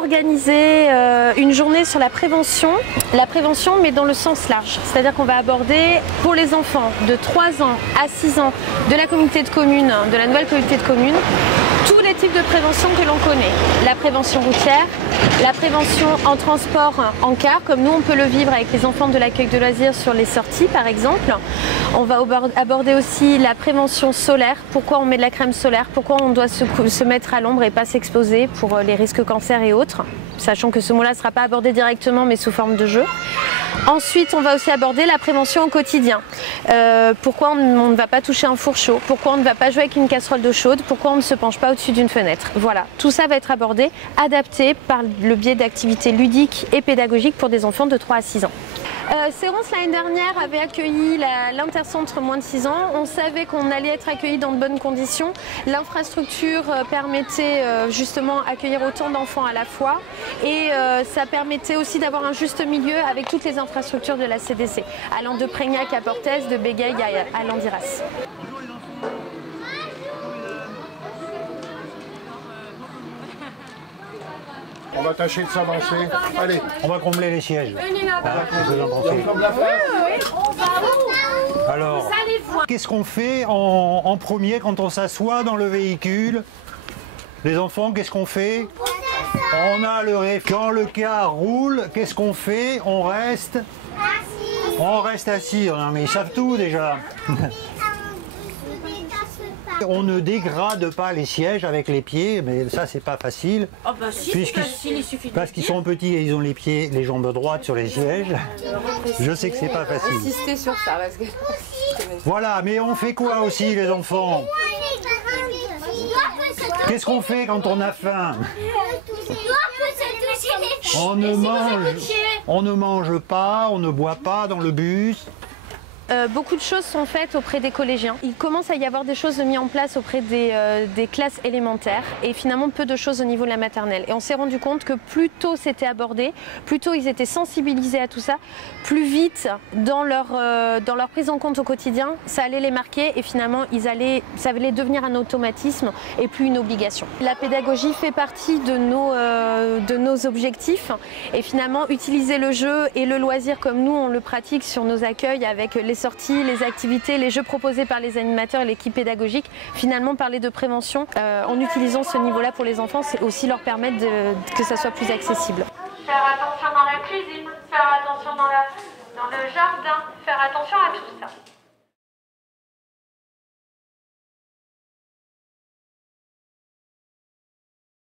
organiser une journée sur la prévention mais dans le sens large. C'est-à-dire qu'on va aborder pour les enfants de 3 ans à 6 ans de la communauté de communes, de la nouvelle communauté de communes, tous les types de prévention que l'on connaît. La prévention routière, la prévention en transport en car, comme nous on peut le vivre avec les enfants de l'accueil de loisirs sur les sorties par exemple. On va aborder aussi la prévention solaire, pourquoi on met de la crème solaire, pourquoi on doit se mettre à l'ombre et pas s'exposer pour les risques cancer et autres, sachant que ce mot-là ne sera pas abordé directement mais sous forme de jeu. Ensuite, on va aussi aborder la prévention au quotidien. Pourquoi on ne va pas toucher un four chaud, pourquoi on ne va pas jouer avec une casserole d'eau chaude, pourquoi on ne se penche pas au-dessus d'une fenêtre. Voilà, tout ça va être abordé, adapté par le biais d'activités ludiques et pédagogiques pour des enfants de 3 à 6 ans. Séronce l'année dernière avait accueilli l'intercentre moins de 6 ans. On savait qu'on allait être accueillis dans de bonnes conditions. L'infrastructure permettait justement accueillir autant d'enfants à la fois et ça permettait aussi d'avoir un juste milieu avec toutes les infrastructures de la CDC, allant de Prégnac à Portez, de Bégueil à Landiras. On va tâcher de s'avancer. Allez, on va combler les sièges. Alors, qu'est-ce qu'on fait en premier quand on s'assoit dans le véhicule? Les enfants, qu'est-ce qu'on fait? On a le réf. Quand le car roule, qu'est-ce qu'on fait? On reste assis. On reste assis. Non, mais ils savent tout déjà. On ne dégrade pas les sièges avec les pieds, mais ça c'est pas facile. Oh bah si, c'est facile, il suffit de parce qu'ils sont petits et ils ont les jambes droites sur les sièges. Je sais que c'est pas facile. Insister sur ça parce que... Voilà, mais on fait quoi aussi les enfants? Qu'est-ce qu'on fait quand on a faim? On ne mange pas, on ne boit pas dans le bus. Beaucoup de choses sont faites auprès des collégiens. Il commence à y avoir des choses mises en place auprès des classes élémentaires et finalement peu de choses au niveau de la maternelle. Et on s'est rendu compte que plus tôt c'était abordé, plus tôt ils étaient sensibilisés à tout ça, plus vite dans leur prise en compte au quotidien, ça allait les marquer et finalement ça allait devenir un automatisme et plus une obligation. La pédagogie fait partie de nos objectifs et finalement utiliser le jeu et le loisir comme nous on le pratique sur nos accueils avec les sorties, les activités, les jeux proposés par les animateurs et l'équipe pédagogique, finalement parler de prévention en utilisant ce niveau-là pour les enfants, c'est aussi leur permettre que ça soit plus accessible. Faire attention dans la cuisine, faire attention dans le jardin, faire attention à tout ça.